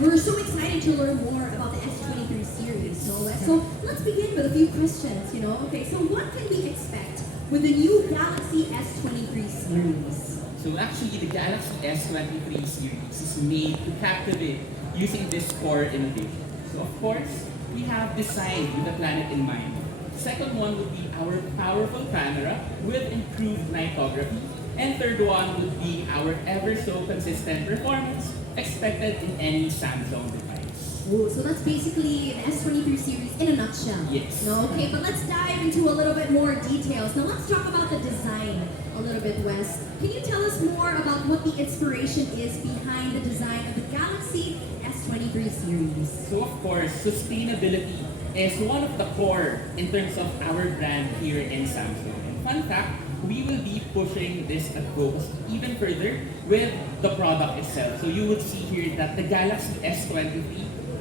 We're so excited to learn more about the S23 series, no Wes? So let's begin with a few questions, Okay, so what can we expect with the new Galaxy S23 series? So actually, the Galaxy S23 series is made to captivate using this core innovation. So of course, we have designed with the planet in mind. Second one would be our powerful camera with improved nightography. And third one would be our ever so consistent performance expected in any Samsung device. Ooh, so that's basically the S23 series in a nutshell. Yes. No, okay, but let's dive into a little bit more details. Now let's talk about the design a little bit, Wes. Can you tell us more about what the inspiration is behind the design of the Galaxy S23 series? So of course, sustainability is one of the core in terms of our brand here in Samsung. And fun fact, we will be pushing this focus even further with the product itself. So you would see here that the Galaxy S23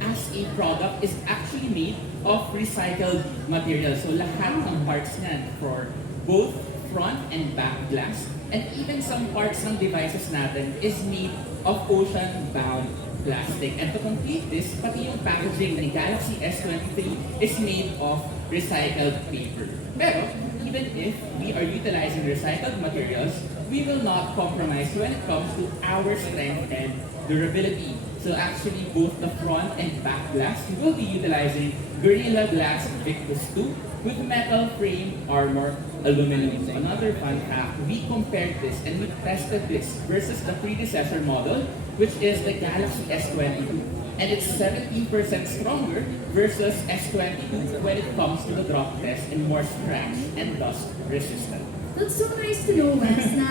as a product is actually made of recycled material. So lahat ng parts niyan for both front and back glass. And even some parts ng devices natin is made of ocean-bound plastic. And to complete this, pati yung packaging ng Galaxy S23 is made of recycled paper. Pero, even if we are utilizing recycled materials, we will not compromise when it comes to our strength and durability. So actually, both the front and back glass, we will be utilizing Gorilla Glass Victus 2 with metal frame armor aluminum. So another fun fact, we compared this and we tested this versus the predecessor model, which is the Galaxy S22. And it's 17% stronger versus S22 when it comes to the drop test and more scratch and dust resistant. That's so nice to know, Wes, na,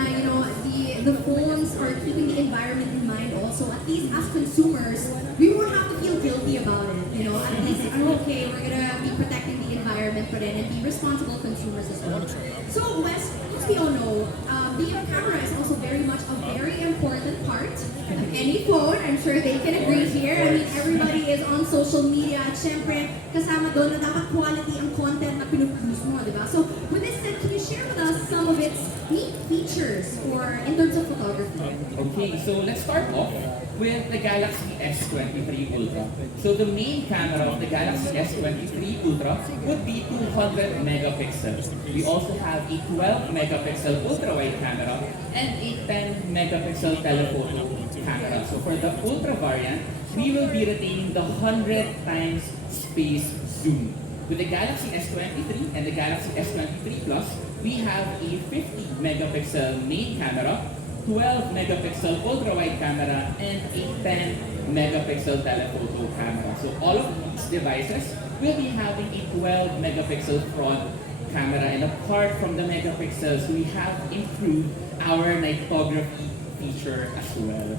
the phones are keeping the environment in mind also. At least as consumers, we won't have to feel guilty about it, At least, okay, we're gonna be protecting the environment for it and be responsible consumers as well. So, Wes, as we all know, the camera is also very much a very important part of any phone. I'm sure they can agree here. I mean, everybody is on social media at syempre, kasama doon na dapat quality ang content na pinuproduce mo, di ba? So, with this said, can you share with us some of its neat features or in terms of photography? Okay, so let's start off with the Galaxy S23 Ultra. So the main camera of the Galaxy S23 Ultra would be 200 megapixels. We also have a 12 megapixel ultra-wide camera and a 10 megapixel telephoto camera. So for the Ultra variant, we will be retaining the 100 times space zoom. With the Galaxy S23 and the Galaxy S23 Plus, we have a 50 megapixel main camera, 12 megapixel ultra-wide camera, and a 10 megapixel telephoto camera. So all of these devices will be having a 12 megapixel front camera, and apart from the megapixels, we have improved our nightography feature as well.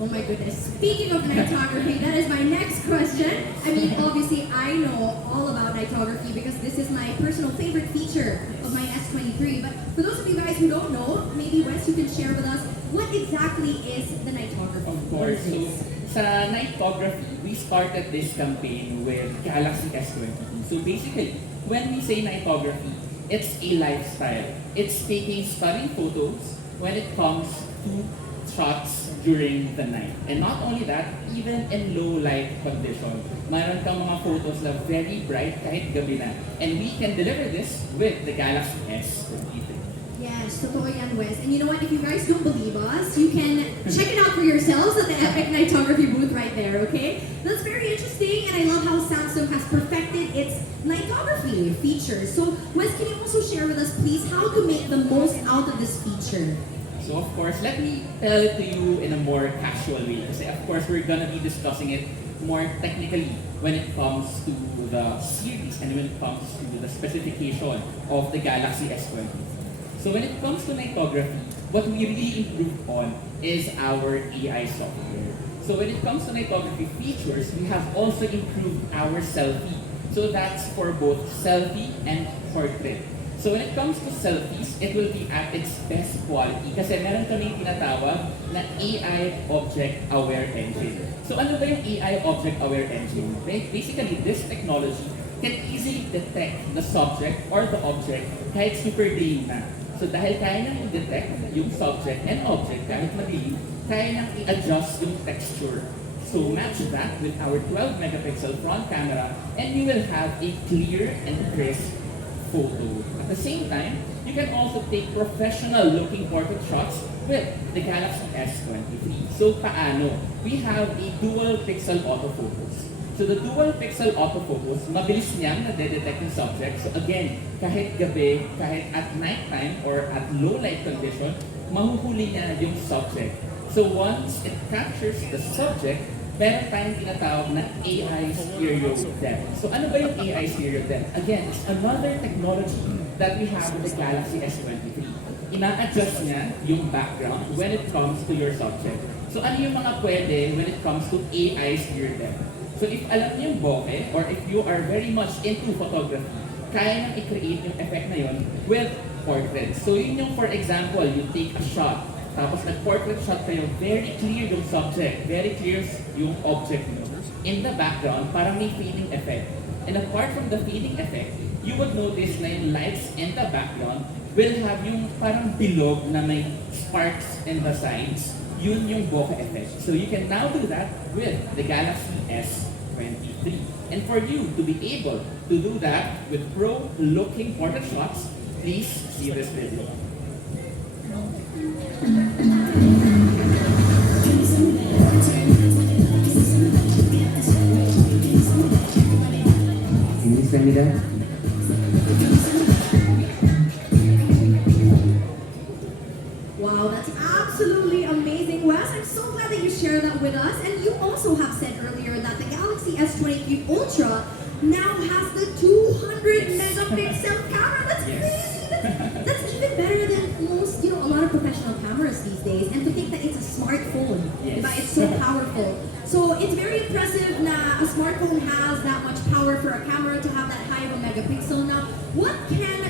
Oh my goodness. Speaking of nightography, that is my next question. I mean, obviously, I know all about nightography because this is my personal favorite feature of my S23. But for those of you guys who don't know, maybe Wes, you can share with us what exactly is the nightography? Of course. So, sa nightography, we started this campaign with Galaxy S23. So basically, when we say nightography, it's a lifestyle. It's taking stunning photos when it comes to shots during the night. And not only that, even in low light condition, mayroon kang mga photos na very bright kahit gabi na. And we can deliver this with the Galaxy S23. Yes, totoo yan, Wes. And you know what? If you guys don't believe us, you can check it out for yourselves at the Epic Nightography booth right there, okay? That's very interesting, and I love how Samsung has perfected its nightography features. So, Wes, can you also share with us, please, how to make the most out of this feature? So of course, let me tell it to you in a more casual way. Kasi of course, we're gonna be discussing it more technically when it comes to the series and when it comes to the specification of the Galaxy S20. So when it comes to nightography, what we really improved on is our AI software. So when it comes to nightography features, we have also improved our selfie. So that's for both selfie and portrait. So when it comes to selfies, it will be at its best quality kasi meron kami tinatawag na AI Object Aware Engine. So ano ba yung AI Object Aware Engine? Basically, this technology can easily detect the subject or the object kahit super dilim na. So dahil kaya nang i-detect yung subject and object kahit madilim, kaya nang i-adjust yung texture. So match that with our 12 megapixel front camera and you will have a clear and crisp photo. At the same time, you can also take professional looking portrait shots with the Galaxy S23. So paano? We have a dual pixel autofocus. So the dual pixel autofocus, mabilis niyang nade-detect yung subject. So again, kahit gabi, kahit at nighttime or at low light condition, mahuhuli niya yung subject. So once it captures the subject, meron tayong tinatawag na AI stereo depth. So ano ba yung AI stereo depth? Again, it's another technology that we have with the Galaxy S23. Ina-adjust niya yung background when it comes to your subject. So ano yung mga pwede when it comes to AI stereo depth? So if alam niyo yung bokeh, or if you are very much into photography, kaya nang i-create yung effect na yun with portraits. So yun yung, for example, you take a shot, tapos nag-portrait shot kayo, very clear yung subject, very clear yung object mo. In the background, parang may fading effect. And apart from the fading effect, you would notice na yung lights in the background will have yung parang bilog na may sparks in the sides. Yun yung bokeh effect. So you can now do that with the Galaxy S23. And for you to be able to do that with pro-looking portrait shots, please see this video. Can you send me that? Wow, that's absolutely amazing, Wes. I'm so glad that you shared that with us. And you also have said earlier that the Galaxy S23 Ultra now has the 200 megapixel camera. That's crazy. That's even better than most, a lot of professional cameras these days. And to think that it's a smartphone, Yes. it's so powerful. So it's very impressive that a smartphone has that much power for a camera to have that high of a megapixel. Now, what can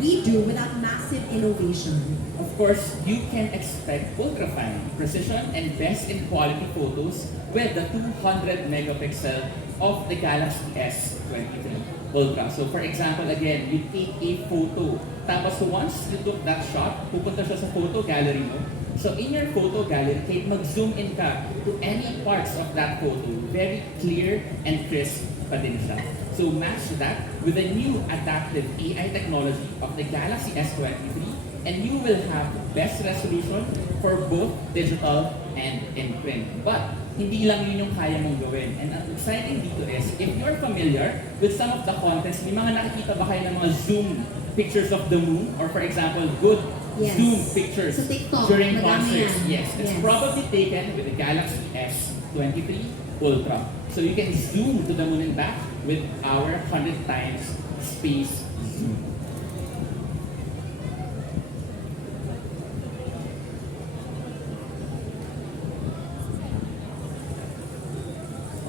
we do with that massive innovation? Of course, you can expect ultra-fine precision and best in quality photos with the 200 megapixel of the Galaxy S23 Ultra. So for example, again, you take a photo. Tapos once you took that shot, pupunta siya sa photo gallery mo. So in your photo gallery, kahit mag-zoom in ka to any parts of that photo, very clear and crisp pa din siya. So match that with the new adaptive AI technology of the Galaxy S23 and you will have best resolution for both digital and in print. But hindi lang yun yung kaya mong gawin. And ang exciting dito is, if you're familiar with some of the contents, may mga nakikita ba kayo ng mga zoom pictures of the moon? Or for example, good Yes. zoom pictures Sa TikTok, during madami concerts. yan. Yes, it's Yes. probably taken with the Galaxy S23 Ultra. So you can zoom to the moon and back with our 100 times space zoom.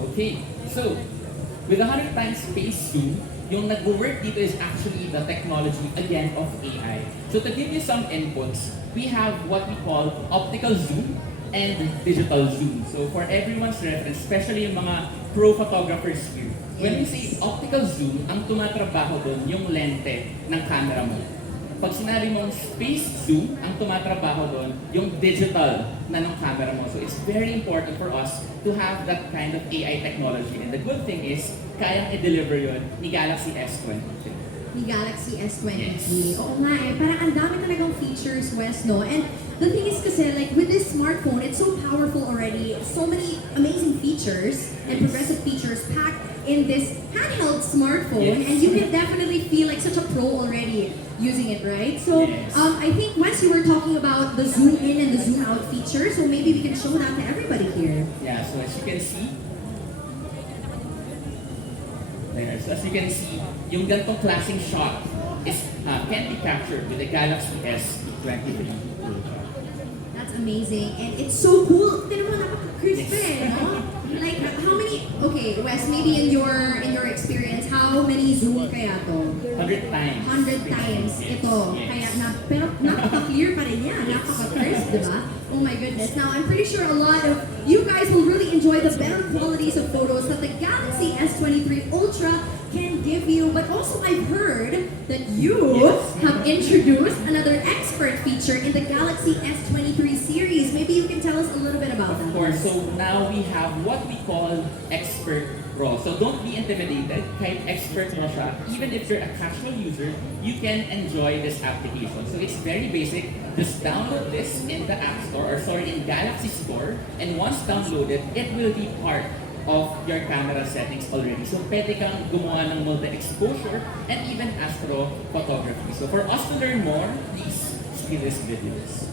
Okay, so with 100 times space zoom, yung nag-work dito is actually the technology, again, of AI. So to give you some inputs, we have what we call optical zoom and digital zoom. So for everyone's reference, especially yung mga pro photographers here, when we say optical zoom, ang tumatrabaho doon yung lente ng camera mo. Pag sinabi mong space zoom, ang tumatrabaho doon yung digital na ng camera mo. So it's very important for us to have that kind of AI technology. And the good thing is, kayang i-deliver yun ni Galaxy S23. Ni Galaxy S23. Yes. Oo nga eh, parang ang dami talagang features, Wes, no? And the thing is kasi, like, with this smartphone, it's so powerful already. So many amazing features and progressive features packed in this handheld smartphone. Yes. And you can definitely feel like such a pro already using it, right? So, Yes. I think Wes, you were talking about the zoom in and the zoom out feature, so maybe we can show that to everybody here. Yeah, so as you can see, there. So as you can see, yung gantong klaseng shot is can be captured with the Galaxy S23 Ultra. That's amazing. And it's so cool. Tignan mo, napaka-crisp eh, no? Like, how many, okay, Wes, maybe in your experience, how many zoom kaya to? 100 times. 100 times ito. Yes. Kaya pero napaka-clear pa rin yan. Napaka-crisp, di ba? Oh my goodness. Now, I'm pretty sure a lot of you guys will really enjoy the better qualities of photos that the Galaxy S23 Ultra can give you. But also, I've heard that you have introduced another expert feature in the Galaxy S23 series. Maybe you can tell tell us a little bit about that? Of course, so now we have what we call Expert Pro. So don't be intimidated, kahit Expert Pro siya. Even if you're a casual user, you can enjoy this application. So it's very basic. Just download this in the App Store, or sorry, in Galaxy Store. And once downloaded, it will be part of your camera settings already. So pwede kang gumawa ng multi-exposure and even astrophotography. So for us to learn more, please see this videos.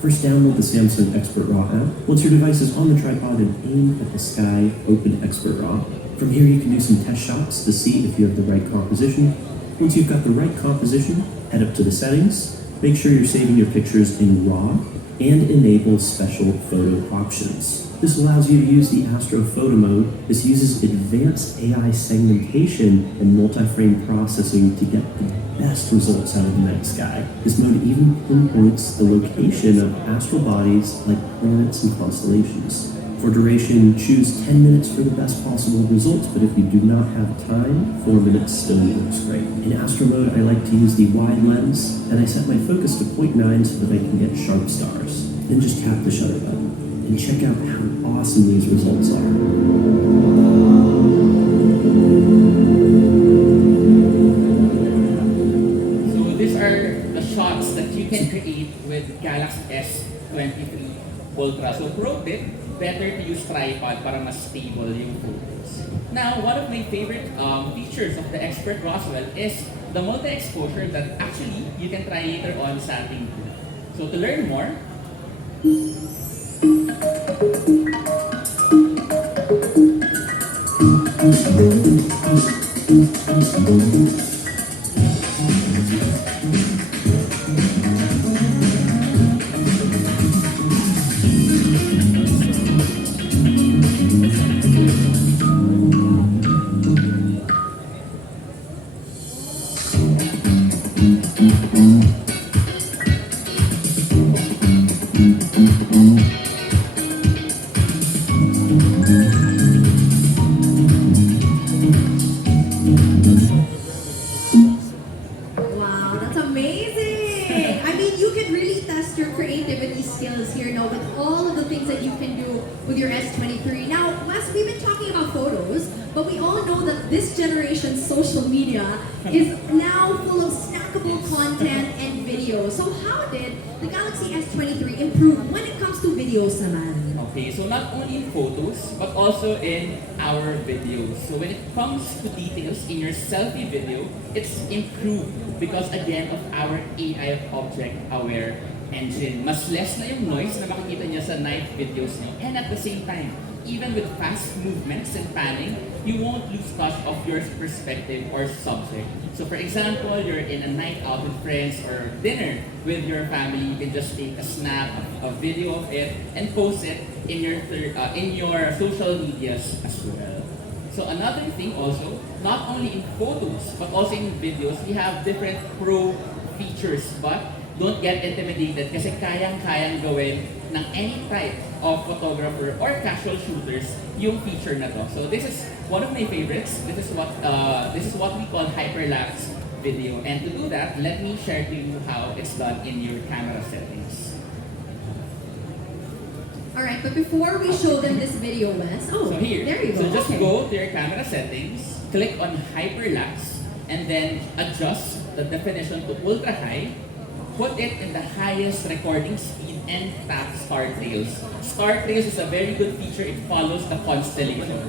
First, download the Samsung Expert RAW app. Once your device is on the tripod and aim at the sky, open Expert RAW. From here, you can do some test shots to see if you have the right composition. Once you've got the right composition, head up to the settings, make sure you're saving your pictures in RAW, and enable special photo options. This allows you to use the Astro Photo mode. This uses advanced AI segmentation and multi-frame processing to get the best results out of the night sky. This mode even pinpoints the location of astral bodies like planets and constellations. For duration, choose 10 minutes for the best possible results, but if you do not have time, 4 minutes still works great. In Astro mode, I like to use the wide lens, and I set my focus to 0.9 so that I can get sharp stars. Then just tap the shutter button, and check out how awesome these results are. So these are the shots that you can create with Galaxy S23 Ultra. So pro tip, better to use tripod para mas stable yung photos. Now, one of my favorite features of the Expert RAW as well is the multi-exposure that actually you can try later on sa ating booth. So to learn more, Wow, that's amazing! I mean, you can really test your creativity skills here now with all of the things that you can do with your S23. Now, Wes, we've been talking about photos, but we all know that this generation's social media is now full of snackable content and videos. So how did the Galaxy S23 improve when it comes to videos naman? okay, so not only in photos, but also in our videos. So when it comes to details in your selfie video, it's improved because again of our AI object-aware engine. Mas less na yung noise na makikita niya sa night videos niyo. And at the same time, even with fast movements and panning, you won't lose touch of your perspective or subject. So for example, you're in a night out with friends or dinner with your family, you can just take a snap, a video of it, and post it in your social medias as well. So another thing also, not only in photos, but also in videos, we have different pro features, but don't get intimidated kasi kayang-kayang gawin ng any type of photographer or casual shooters yung feature na to. So this is one of my favorites. This is what we call hyperlapse video. And to do that, let me share to you how it's done in your camera settings. Alright, but before we show them this video, Wes, So here, there you go. so just Okay. go to your camera settings, click on hyperlapse, and then adjust the definition to ultra high. Put it in the highest recording speed and tap Star Trails. Star Trails is a very good feature. It follows the constellation.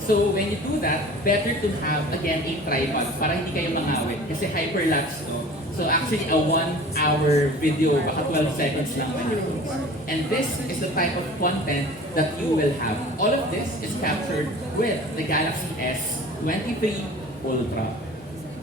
So when you do that, better to have, again, a tripod para hindi kayo mangawit. Kasi hyperlapse to. So actually, a 1 hour video, baka 12 seconds lang when you post. And this is the type of content that you will have. All of this is captured with the Galaxy S23 Ultra.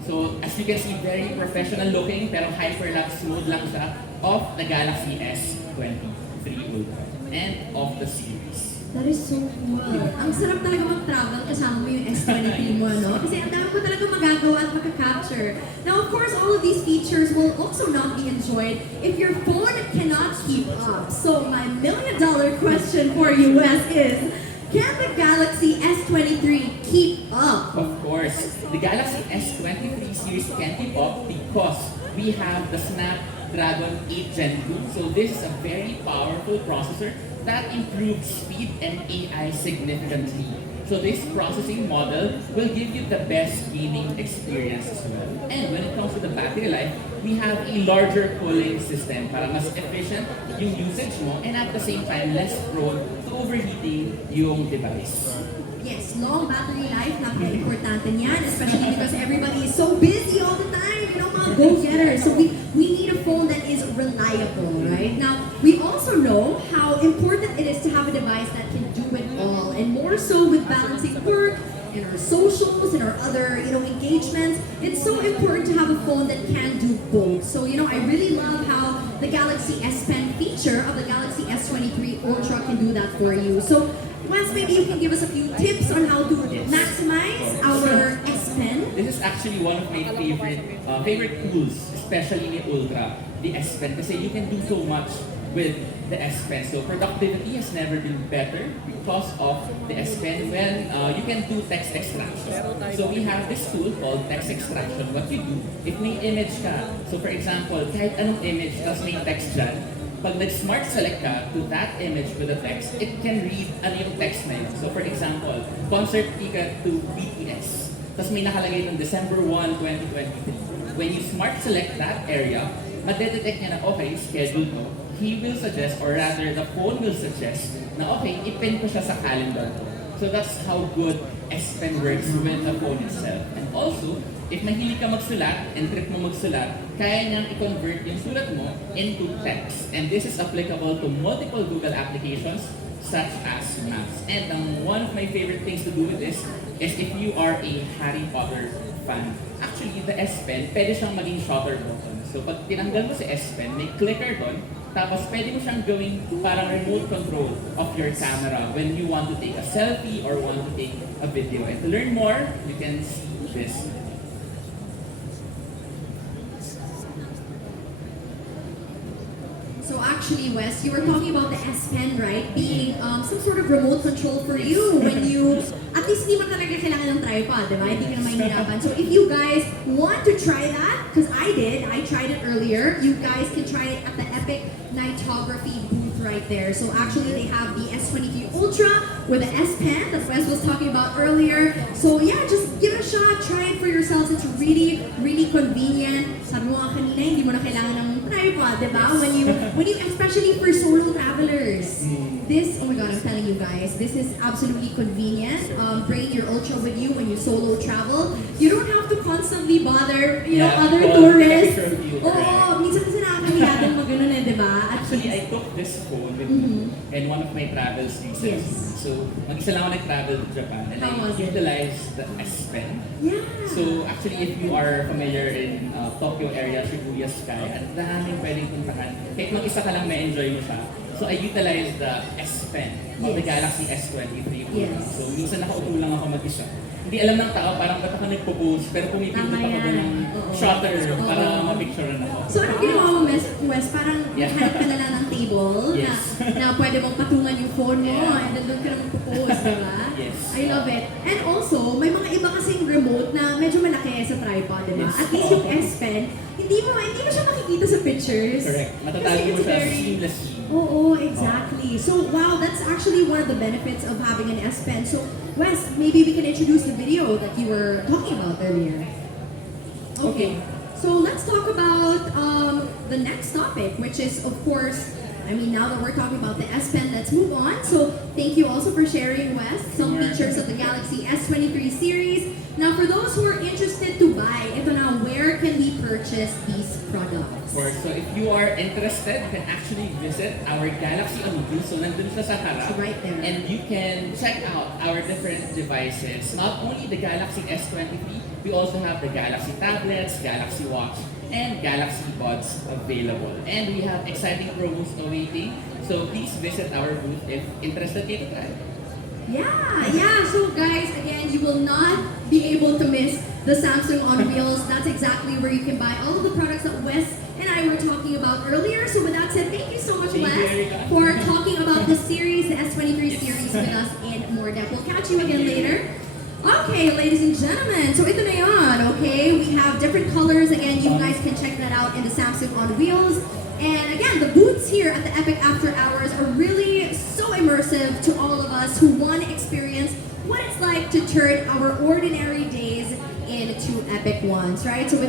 So as you can see, very professional looking, pero hyperlapse mode lang siya of the Galaxy S23 Ultra and of the series. That is so cool. Ang sarap talaga mag-travel kasama mo yung S23 mo, no? Kasi ang dami ko talaga magagawa at magka-capture. Now, of course, all of these features will also not be enjoyed if your phone cannot keep up. So my million-dollar question for you, Wes, is, can the Galaxy S23 keep up? Of course, the Galaxy S23 series can keep up because we have the Snapdragon 8 Gen 2. So this is a very powerful processor that improves speed and AI significantly. So this processing model will give you the best gaming experience as well. And when it comes to the battery life, we have a larger cooling system para mas efficient yung usage mo and at the same time less prone to overheating yung device. Yes, long battery life, napaka-importante niyan, especially because everybody is so busy all the time, you know, mga go-getters. So we need a phone that is reliable, right? Now, we also know how important it is to have a device that can do it all, and more so with balancing work, in our socials, in our other, you know, engagements. It's so important to have a phone that can do both. So, you know, I really love how the Galaxy S Pen feature of the Galaxy S23 Ultra can do that for you. So, Wes, maybe you can give us a few tips on how to maximize our S Pen. This is actually one of my favorite tools, especially in Ultra, the S Pen, kasi you can do so much with the S Pen. So productivity has never been better because of the S Pen when you can do text extraction. So we have this tool called text extraction. What you do, if may image ka, so for example, kahit anong image, tapos may text dyan, pag nag-smart select ka to that image with the text, it can read ano yung text na yun. So for example, concert ticket to BTS. Tapos may nakalagay ng December 1, 2023. When you smart select that area, madedetect niya na okay, schedule to. He will suggest, or rather the phone will suggest, na okay, ipin ko siya sa calendar ko. So that's how good S Pen works with the phone itself. And also, if mahilig ka magsulat and trip mo magsulat, kaya niyang i-convert yung sulat mo into text. And this is applicable to multiple Google applications such as Maps. And one of my favorite things to do with this is if you are a Harry Potter fan. Actually, the S Pen, pwede siyang maging shutter button. So pag tinanggal mo si S Pen, may clicker doon, tapos pwede mo siyang gawing parang remote control of your camera when you want to take a selfie or want to take a video. And to learn more, you can see this. So actually, Wes, you were talking about the S Pen, right? Being some sort of remote control for you when you, at least hindi mo talaga kailangan ng tripod, di ba? Hindi ka na mahihirapan. So if you guys want to try that, because I tried it earlier, you guys can try it at the Epic Nightography booth right there. So actually, they have the S23 Ultra with the S Pen that Wes was talking about earlier. So yeah, just give it a shot, try it for yourselves. It's really, really convenient. Sabi mo nga kanina, hindi mo na kailangan ng tripod, di ba? When you, especially for solo travelers. This, oh my god, I'm telling you guys, this is absolutely convenient. Bring your Ultra with you when you solo travel. You don't have to constantly bother, you know, other tourists. Oo, minsan kasi nakakahiya din mag-ganon eh, di ba? Actually, I took this phone with me in one of my travels recently. Yes. So, mag-isa lang ako nag-travel to Japan and How was I it? utilized the S Pen. Yeah. So, actually, if you are familiar in Tokyo area, Shibuya Sky, at daming pwedeng puntahan, kahit mag-isa ka lang ma-enjoy mo siya. So, I utilized the S Pen of the Yes. Galaxy S23. Yes. So, minsan nakaupo lang ako mag-isa. Hindi alam ng tao, parang ba't ako nagpo-post, pero pumipindot Tama ako yan. doon ng Oo. shutter Oo. para ma-picturean ako. So anong ginawa mo, Wes? Parang Yeah. hanap ka na lang ng table Yes. na pwede mong patungan yung phone mo Yeah. and then doon ka na magpo-post, di ba? Yes. I love it. And also, may mga iba kasing remote na medyo malaki sa tripod, di ba? Yes. At least yung S Pen, hindi mo siya makikita sa pictures. Correct. Matatago Kasi mo it's siya very- seamlessly. Oo, exactly. So, wow, that's actually one of the benefits of having an S Pen. So, Wes, maybe we can introduce the video that you were talking about earlier. Okay. So, let's talk about the next topic, which is, of course, I mean, now that we're talking about the S Pen, let's move on. So, thank you also for sharing, Wes, some features of the Galaxy S23 series. Now, for those who are interested to buy, ito na, where can we purchase these products? Of course. So if you are interested, you can actually visit our Galaxy on Wheels. So nandun siya sa harap. It's right there. And you can check out our different devices. Not only the Galaxy S23, we also have the Galaxy tablets, Galaxy Watch, and Galaxy Buds available. And we have exciting promos awaiting. So please visit our booth if interested kayo to try. Yeah. So guys, again, you will not be able to miss the Samsung on Wheels. That's exactly where you can buy all of the products that Wes and I were talking about earlier. So with that said, thank you so much, Thank you, Wes, Erika. for talking about the series, the S23 series with us in more depth. We'll catch you again later. Okay, ladies and gentlemen, so ito na yun, okay? We have different colors. Again, you guys can check that out in the Samsung on Wheels. And again, the booths here at the Epic After Hours are really so immersive to all of us who want to experience what it's like to turn our ordinary days into epic ones, right? So with